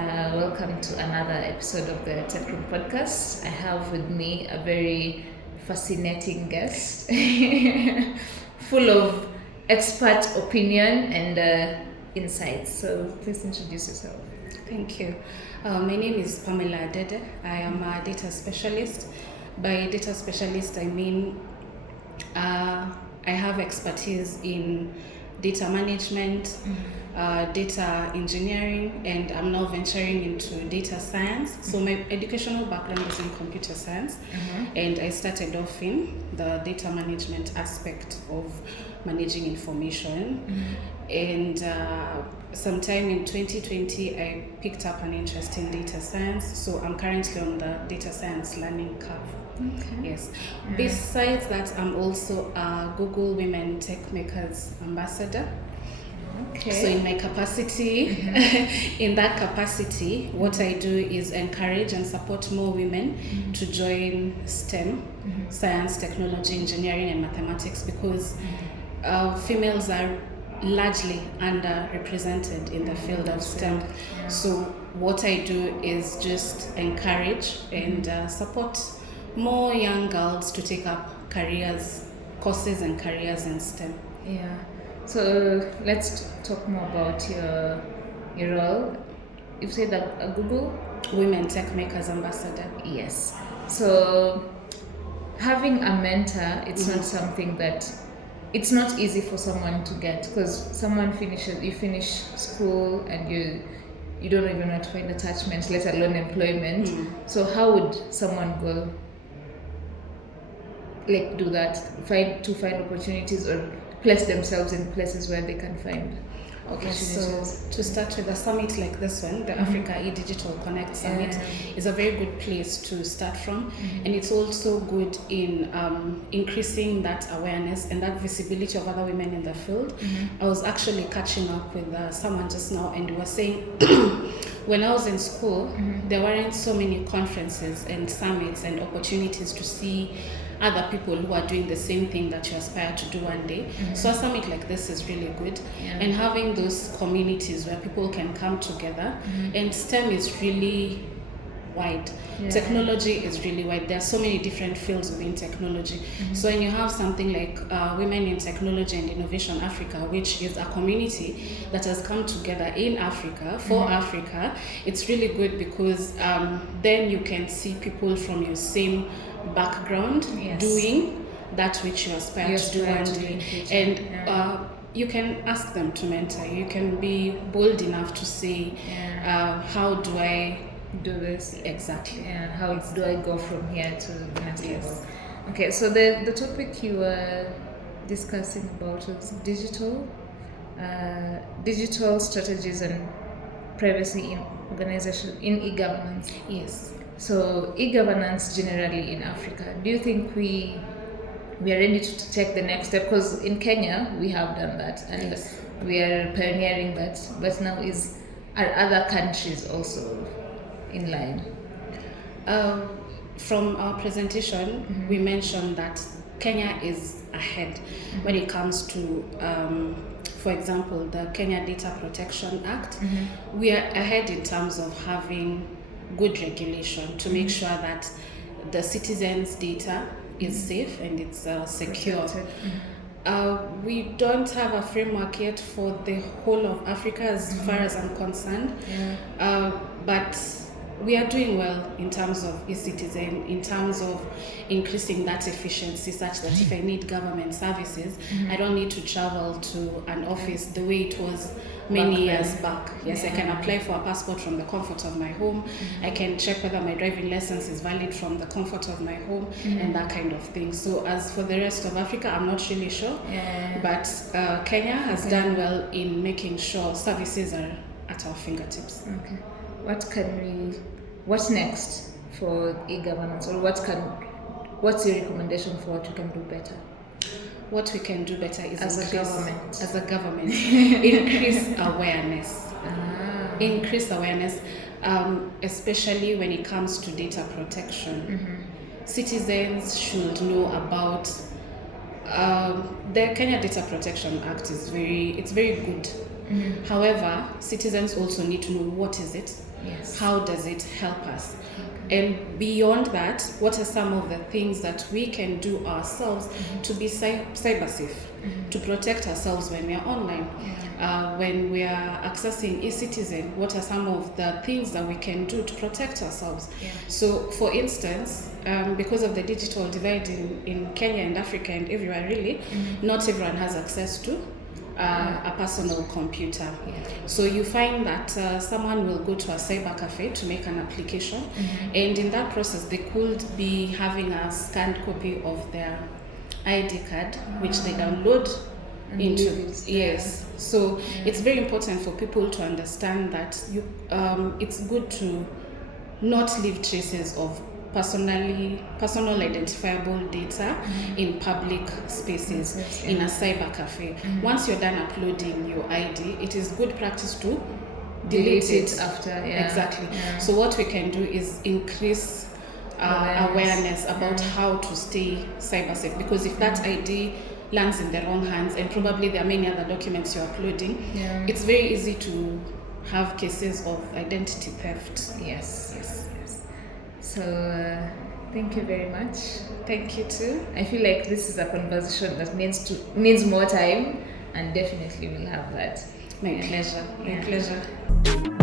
Welcome to another episode of the Tech Room Podcast. I have with me a very fascinating guest, full of expert opinion and insights. So please introduce yourself. Thank you. My name is Pamella Adede. I am a data specialist. By data specialist, I mean I have expertise in data management, data engineering, and I'm now venturing into data science. So my educational background is in computer science, and I started off in the data management aspect of managing information. And sometime in 2020, I picked up an interest in data science. So I'm currently on the data science learning curve. Okay. Yes. Besides that, I'm also a Google Women Tech Makers ambassador. Okay. So in my capacity, in that capacity, what I do is encourage and support more women to join STEM, science, technology, engineering, and mathematics, because females are largely underrepresented in the field of STEM. So what I do is just encourage and support more young girls to take up courses and careers in STEM. Yeah. So let's talk more about your role. You said that a Google Women Tech Makers ambassador. Yes. So having a mentor, it's not something that it's not easy for someone to get, because you finish school and you don't even know how to find attachments, let alone employment. So how would someone go do that, find opportunities or place themselves in places where they can find opportunities? So to start with, a summit like this one, the Africa eDigital Connect Summit, is a very good place to start from, and it's also good in increasing that awareness and that visibility of other women in the field. I was actually catching up with someone just now, and we were saying when I was in school, there weren't so many conferences and summits and opportunities to see other people who are doing the same thing that you aspire to do one day. So a summit like this is really good, and having those communities where people can come together. And STEM is really wide. Technology is really wide. There are so many different fields within technology. So when you have something like Women in Technology and Innovation Africa, which is a community that has come together in Africa for Africa, it's really good, because then you can see people from your same background doing that which you aspire to do one day, and you can ask them to mentor. You can be bold enough to say, how do I do this? Exactly. How do I go from here to the next level? Okay, so the topic you were discussing about was digital strategies and privacy in organization in eGovernance. Yes. So eGovernance generally in Africa, do you think we are ready to take the next step? Because in Kenya we have done that, and we are pioneering that. But now are other countries also in line? From our presentation, we mentioned that Kenya is ahead when it comes to, for example, the Kenya Data Protection Act. We are ahead in terms of having good regulation to make sure that the citizens' data is safe and it's secure. We don't have a framework yet for the whole of Africa as far as I'm concerned, but we are doing well in terms of e-citizen, in terms of increasing that efficiency, such that if I need government services, I don't need to travel to an office the way it was many years back. Yes, I can apply for a passport from the comfort of my home. I can check whether my driving license is valid from the comfort of my home, and that kind of thing. So as for the rest of Africa, I'm not really sure, but Kenya has done well in making sure services are at our fingertips. Okay. What's next for e-governance, or what's your recommendation for what we can do better? What we can do better is as a government increase awareness. Increase awareness, especially when it comes to data protection. Citizens should know about The Kenya Data Protection Act is very good. However, citizens also need to know what is it, Yes. how does it help us, and beyond that, what are some of the things that we can do ourselves to be cyber safe, to protect ourselves when we are online, when we are accessing eCitizen, what are some of the things that we can do to protect ourselves. So for instance, because of the digital divide in Kenya and Africa and everywhere really, not everyone has access to a personal computer. So you find that someone will go to a cyber cafe to make an application, and in that process they could be having a scanned copy of their ID card, which they download into. Yes. So it's very important for people to understand that it's good to not leave traces of personal identifiable data in public spaces, in a cyber cafe. Once you're done uploading your ID, it is good practice to delete it after. Exactly. So what we can do is increase awareness about how to stay cyber safe, because if that ID lands in the wrong hands, and probably there are many other documents you're uploading, it's very easy to have cases of identity theft. Yes. So thank you very much. Thank you too. I feel like this is a conversation that needs more time, and definitely we'll have that. My pleasure.